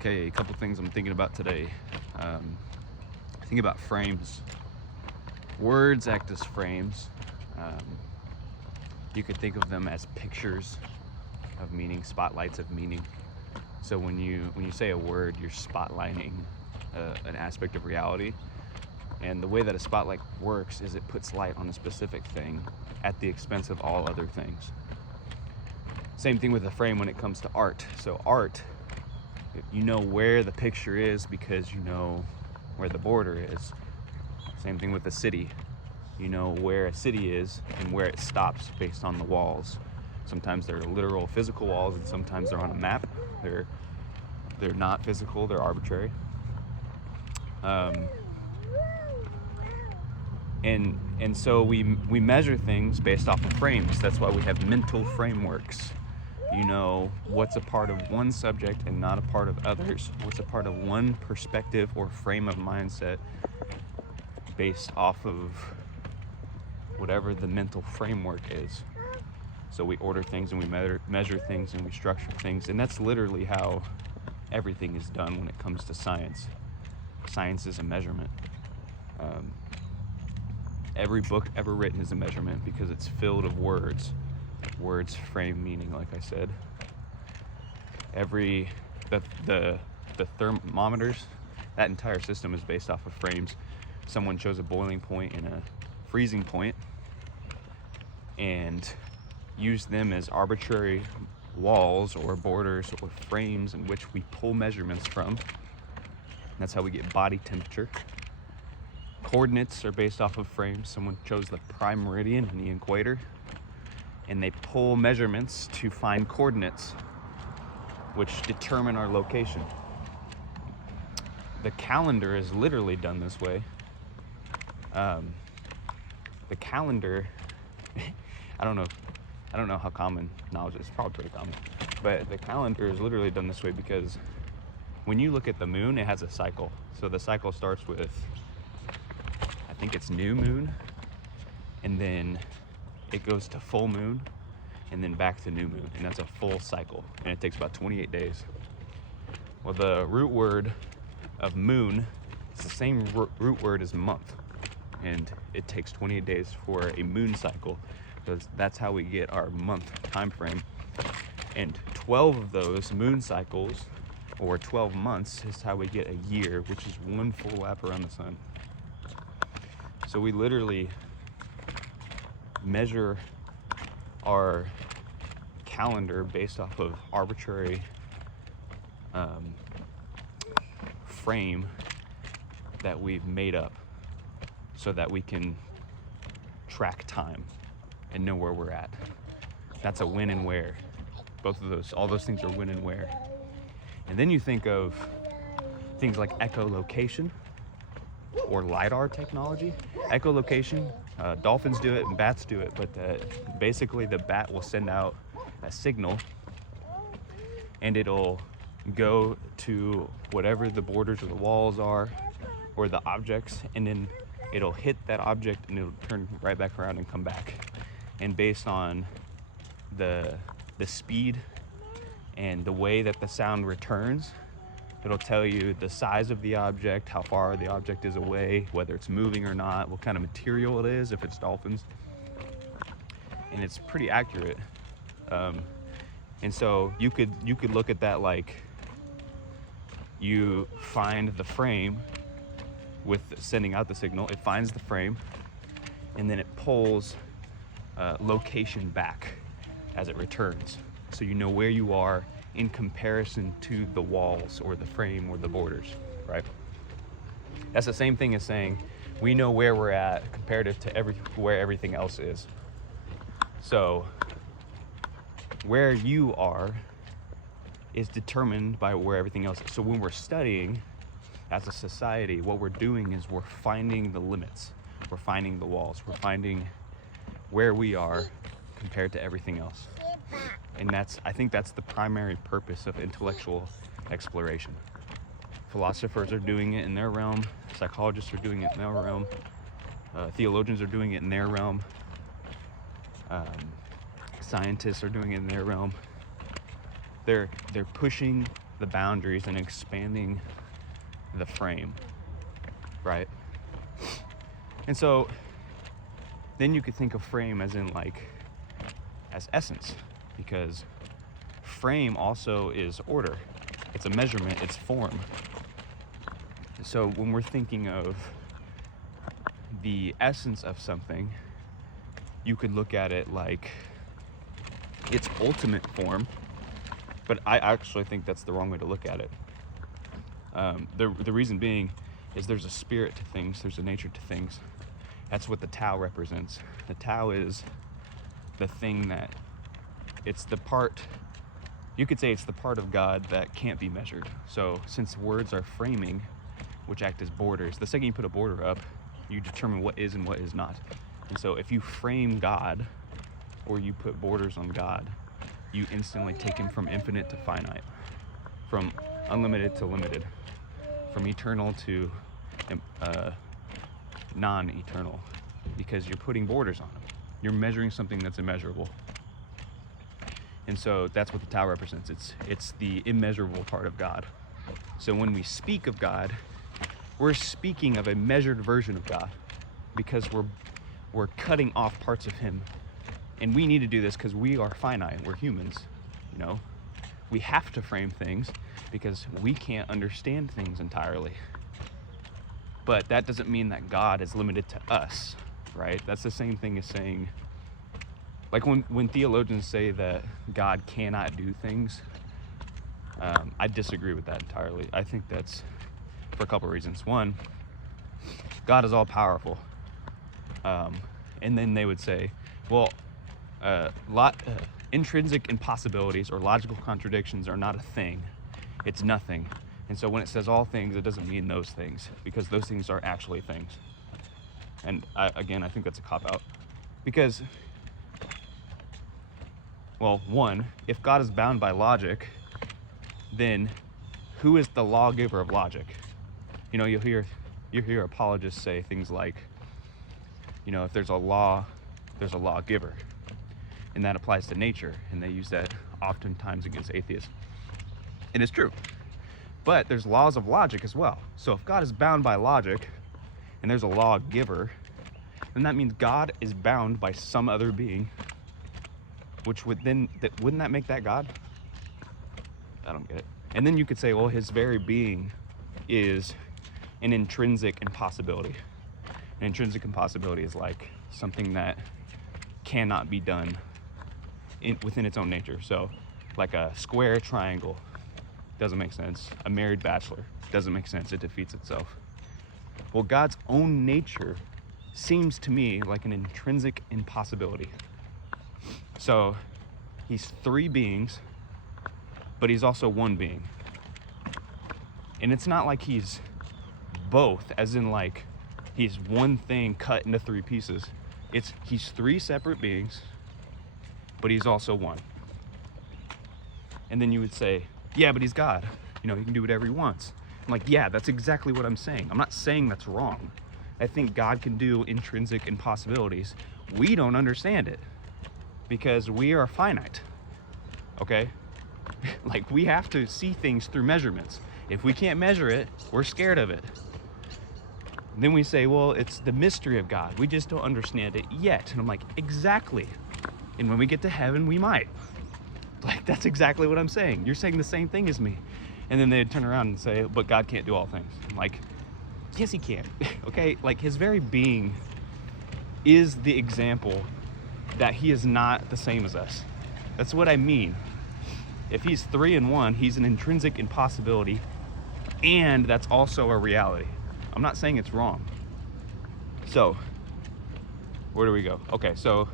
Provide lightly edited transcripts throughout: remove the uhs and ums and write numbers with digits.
Okay, a couple things I'm thinking about today. Thinking about frames. Words act as frames. You could think of them as pictures of meaning, spotlights of meaning. So when you say a word, you're spotlighting an aspect of reality. And the way that a spotlight works is it puts light on a specific thing at the expense of all other things. Same thing with a frame when it comes to art. So art, you know where the picture is because you know where the border is. Same thing with a city. You know where a city is and where it stops based on the walls. Sometimes they're literal physical walls and sometimes they're on a map. They're not physical, they're arbitrary. And so we measure things based off of frames. That's why we have mental frameworks. You know what's a part of one subject and not a part of others. What's a part of one perspective or frame of mindset based off of whatever the mental framework is. So we order things and we measure things and we structure things. And that's literally how everything is done when it comes to science. Science is a measurement. Every book ever written is a measurement because it's filled of words. Words frame meaning, like I said. The thermometers, that entire system is based off of frames. Someone chose a boiling point and a freezing point and used them as arbitrary walls or borders or frames in which we pull measurements from. That's how we get body temperature. Coordinates are based off of frames. Someone chose the prime meridian and the equator, and they pull measurements to find coordinates, which determine our location. The calendar is literally done this way. The calendar, I don't know how common knowledge is. It's probably pretty common, but the calendar is literally done this way because when you look at the moon, it has a cycle. So the cycle starts with, I think it's new moon, and then it goes to full moon, and then back to new moon, and that's a full cycle, and it takes about 28 days. Well, the root word of moon is the same root word as month, and it takes 28 days for a moon cycle, because that's how we get our month time frame. And 12 of those moon cycles, or 12 months, is how we get a year, which is one full lap around the sun. So we literally measure our calendar based off of arbitrary frame that we've made up so that we can track time and know where we're at. That's a when and where. Both of those, all those things are when and where. And then you think of things like echolocation or LiDAR technology. Echolocation, dolphins do it and bats do it, but basically the bat will send out a signal and it'll go to whatever the borders or the walls are or the objects, and then it'll hit that object and it'll turn right back around and come back. And based on the speed and the way that the sound returns, it'll tell you the size of the object, how far the object is away, whether it's moving or not, what kind of material it is, if it's dolphins. And it's pretty accurate. And so you could look at that like you find the frame with sending out the signal. It finds the frame, and then it pulls location back as it returns. So you know where you are in comparison to the walls or the frame or the borders, right? That's the same thing as saying we know where we're at comparative to where everything else is. So where you are is determined by where everything else is. So when we're studying as a society, what we're doing is we're finding the limits, we're finding the walls, we're finding where we are compared to everything else. And I think that's the primary purpose of intellectual exploration. Philosophers are doing it in their realm, psychologists are doing it in their realm, theologians are doing it in their realm, scientists are doing it in their realm. They're pushing the boundaries and expanding the frame, right? And so then you could think of frame as in like as essence, because frame also is order. It's a measurement, it's form. So when we're thinking of the essence of something, you could look at it like its ultimate form, but I actually think that's the wrong way to look at it. The reason being is there's a spirit to things, there's a nature to things. That's what the Tao represents. The Tao is the thing that, it's the part, you could say it's the part of God that can't be measured. So since words are framing, which act as borders, the second you put a border up, you determine what is and what is not. And so if you frame God, or you put borders on God, you instantly take him from infinite to finite, from unlimited to limited, from eternal to non-eternal, because you're putting borders on him. You're measuring something that's immeasurable. And so that's what the Tao represents. It's the immeasurable part of God. So when we speak of God, we're speaking of a measured version of God, because we're cutting off parts of him. And we need to do this because we are finite, we're humans, you know? We have to frame things because we can't understand things entirely. But that doesn't mean that God is limited to us, right? That's the same thing as saying, like when theologians say that God cannot do things, I disagree with that entirely. I think that's for a couple of reasons. One, God is all powerful. And then they would say, well, intrinsic impossibilities or logical contradictions are not a thing. It's nothing. And so when it says all things, it doesn't mean those things, because those things are actually things. And I think that's a cop-out. Because, well, one, if God is bound by logic, then who is the lawgiver of logic? You know, you hear apologists say things like, you know, if there's a law, there's a lawgiver. And that applies to nature, and they use that oftentimes against atheists. And it's true. But there's laws of logic as well. So if God is bound by logic, and there's a lawgiver, then that means God is bound by some other being, which would then, wouldn't that make that God? I don't get it. And then you could say, well, his very being is an intrinsic impossibility. An intrinsic impossibility is like something that cannot be done within its own nature. So like a square triangle doesn't make sense. A married bachelor doesn't make sense. It defeats itself. Well, God's own nature seems to me like an intrinsic impossibility. So he's three beings, but he's also one being. And it's not like he's both, as in like he's one thing cut into three pieces. He's three separate beings, but he's also one. And then you would say, yeah, but he's God. You know, he can do whatever he wants. I'm like, yeah, that's exactly what I'm saying. I'm not saying that's wrong. I think God can do intrinsic impossibilities. We don't understand it because we are finite, okay? Like, we have to see things through measurements. If we can't measure it, we're scared of it. And then we say, well, it's the mystery of God. We just don't understand it yet. And I'm like, exactly. And when we get to heaven, we might. Like, that's exactly what I'm saying. You're saying the same thing as me. And then they'd turn around and say, but God can't do all things. I'm like, yes, he can. Okay? Like, his very being is the example that he is not the same as us. That's what I mean. If he's three in one, he's an intrinsic impossibility, and that's also a reality. I'm not saying it's wrong. So, where do we go? Okay, so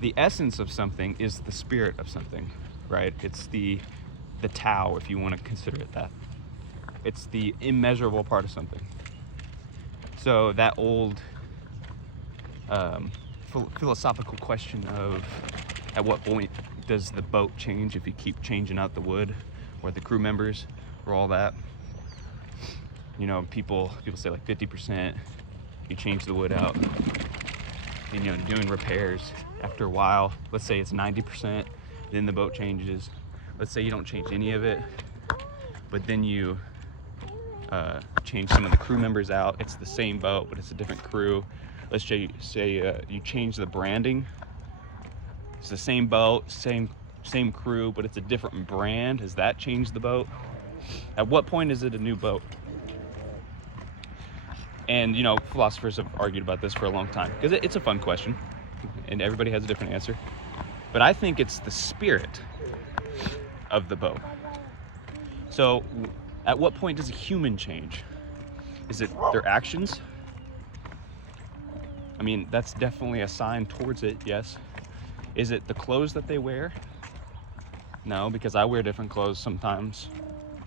the essence of something is the spirit of something, right? It's the Tao, if you want to consider it that. It's the immeasurable part of something. So that old philosophical question of at what point does the boat change if you keep changing out the wood, or the crew members, or all that? You know, people say like 50%, you change the wood out. And, you know, doing repairs, after a while, let's say it's 90%, then the boat changes. let's say you don't change any of it, but then you change some of the crew members out. It's the same boat, but it's a different crew. Let's say you change the branding. It's the same boat, same crew, but it's a different brand. Has that changed the boat? At what point is it a new boat? And you know, philosophers have argued about this for a long time because it's a fun question and everybody has a different answer. But I think it's the spirit of the boat. So at what point does a human change? Is it their actions? I mean, that's definitely a sign towards it, yes. Is it the clothes that they wear? No, because I wear different clothes sometimes,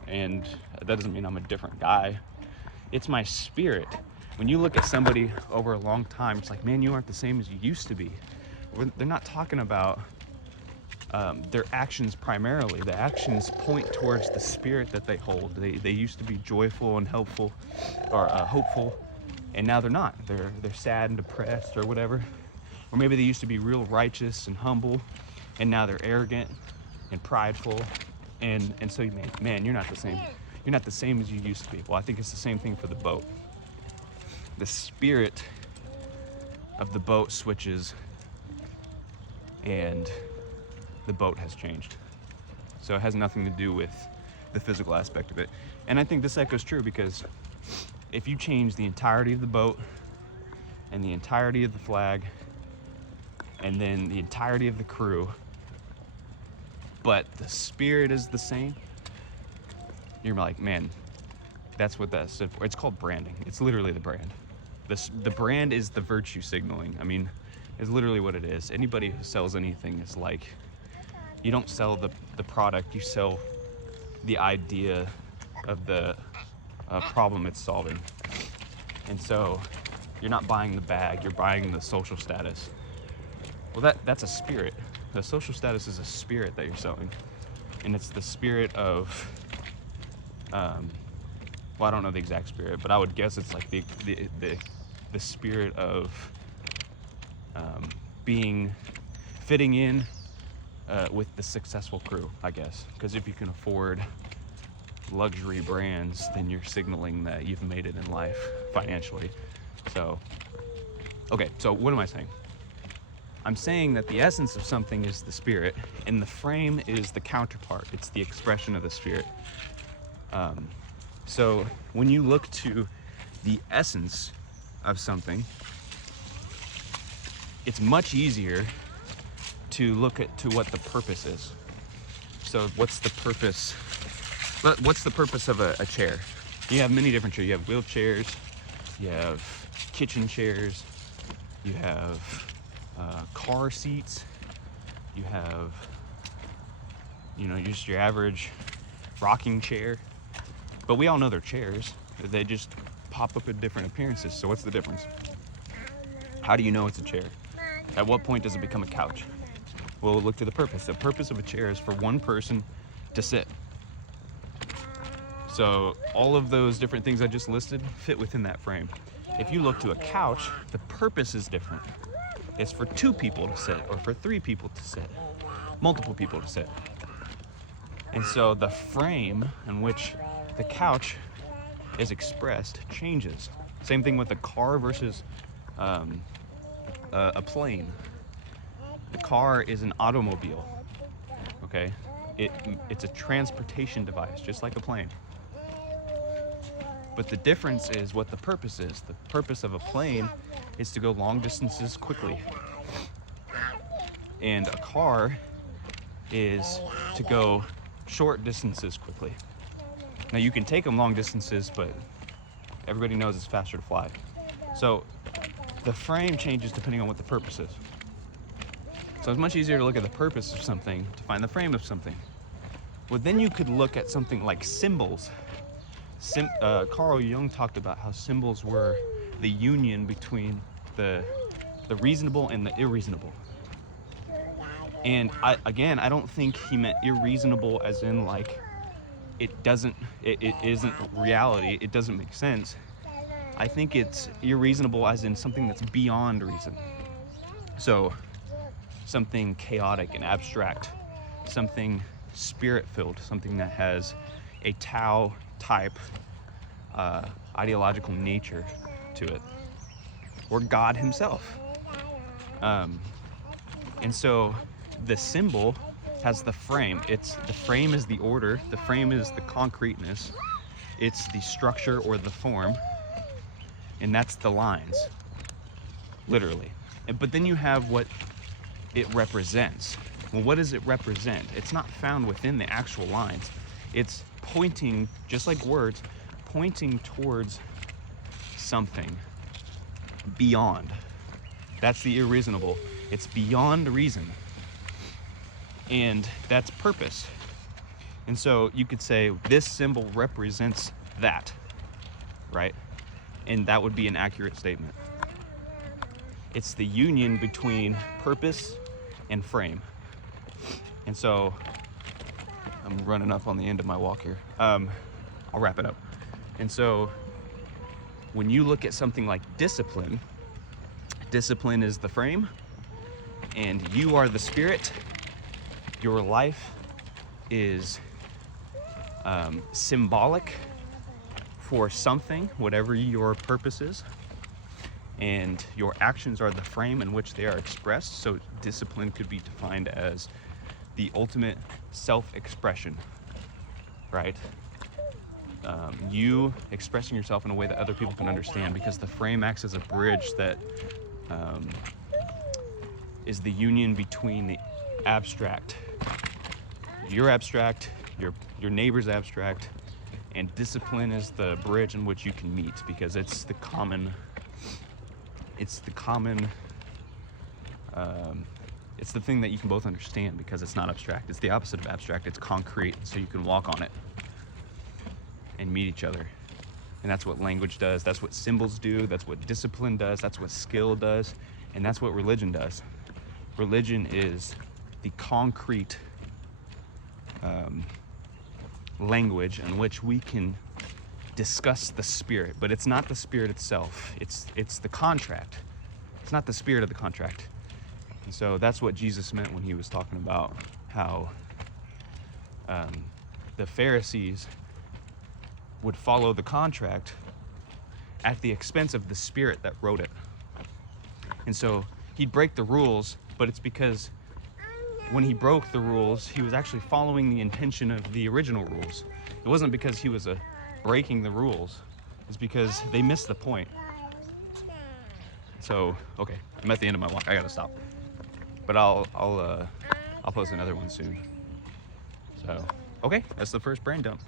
and that doesn't mean I'm a different guy. It's my spirit. When you look at somebody over a long time, it's like, man, you aren't the same as you used to be. They're not talking about their actions primarily. The actions point towards the spirit that they hold. They used to be joyful and helpful, or hopeful, and now they're not. They're sad and depressed or whatever. Or maybe they used to be real righteous and humble, and now they're arrogant and prideful. And so, man, you're not the same. You're not the same as you used to be. Well, I think it's the same thing for the boat. The spirit of the boat switches, and the boat has changed. So it has nothing to do with the physical aspect of it. And I think this echoes true, because if you change the entirety of the boat and the entirety of the flag and then the entirety of the crew, but the spirit is the same, you're like, man, that's what that stood for. It's called branding. It's literally the brand. The brand is the virtue signaling. I mean, it's literally what it is. Anybody who sells anything is like, you don't sell the product, you sell the idea of the problem it's solving. And so you're not buying the bag, you're buying the social status. Well, that's a spirit. The social status is a spirit that you're selling. And it's the spirit of, well, I don't know the exact spirit, but I would guess it's like the spirit of fitting in with the successful crew, I guess. Because if you can afford luxury brands, then you're signaling that you've made it in life financially. So, okay, so what am I saying? I'm saying that the essence of something is the spirit, and the frame is the counterpart. It's the expression of the spirit. So when you look to the essence of something, it's much easier to look to what the purpose is. So what's the purpose? What's the purpose of a chair? You have many different chairs. You have wheelchairs, you have kitchen chairs, you have car seats, you have, just your average rocking chair. But we all know they're chairs. They just pop up in different appearances. So what's the difference? How do you know it's a chair? At what point does it become a couch? Well, look to the purpose. The purpose of a chair is for one person to sit. So all of those different things I just listed fit within that frame. If you look to a couch, the purpose is different. It's for 2 people to sit, or for 3 people to sit, multiple people to sit. And so the frame in which the couch is expressed changes. Same thing with a car versus a plane. The car is an automobile, okay? It's a transportation device, just like a plane. But the difference is what the purpose is. The purpose of a plane is to go long distances quickly. And a car is to go short distances quickly. Now you can take them long distances, but everybody knows it's faster to fly. So the frame changes depending on what the purpose is. So it's much easier to look at the purpose of something to find the frame of something. Well, then you could look at something like symbols. Carl Jung talked about how symbols were the union between the reasonable and the irreasonable. And I don't think he meant irreasonable as in like it isn't reality, it doesn't make sense. I think it's irreasonable as in something that's beyond reason. So something chaotic and abstract, something spirit-filled, something that has a Tao type ideological nature to it, or God himself. And so the symbol has the frame. The frame is the order, the frame is the concreteness, it's the structure or the form, and that's the lines, literally. But then you have what it represents. Well, what does it represent? It's not found within the actual lines. It's pointing, just like words, pointing towards something beyond. That's the irreasonable. It's beyond reason. And that's purpose. And so you could say this symbol represents that, right? And that would be an accurate statement. It's the union between purpose and frame. And so I'm running up on the end of my walk here. I'll wrap it up. And so when you look at something like discipline, discipline is the frame, and you are the spirit. Your life is symbolic for something, whatever your purpose is, and your actions are the frame in which they are expressed. So discipline could be defined as the ultimate self-expression, right? You expressing yourself in a way that other people can understand, because the frame acts as a bridge that is the union between the abstract. You're abstract, your neighbor's abstract, and discipline is the bridge in which you can meet, because it's the common, it's the thing that you can both understand, because it's not abstract. It's the opposite of abstract. It's concrete, so you can walk on it and meet each other. And that's what language does. That's what symbols do. That's what discipline does. That's what skill does. And that's what religion does. Religion is the concrete language in which we can discuss the spirit, but it's not the spirit itself. It's the contract. It's not the spirit of the contract. And so that's what Jesus meant when he was talking about how the Pharisees would follow the contract at the expense of the spirit that wrote it. And so he'd break the rules, but it's because when he broke the rules, he was actually following the intention of the original rules. It wasn't because he was breaking the rules. It's because they missed the point. So, okay, I'm at the end of my walk. I gotta stop. But I'll post another one soon. So, okay, that's the first brain dump.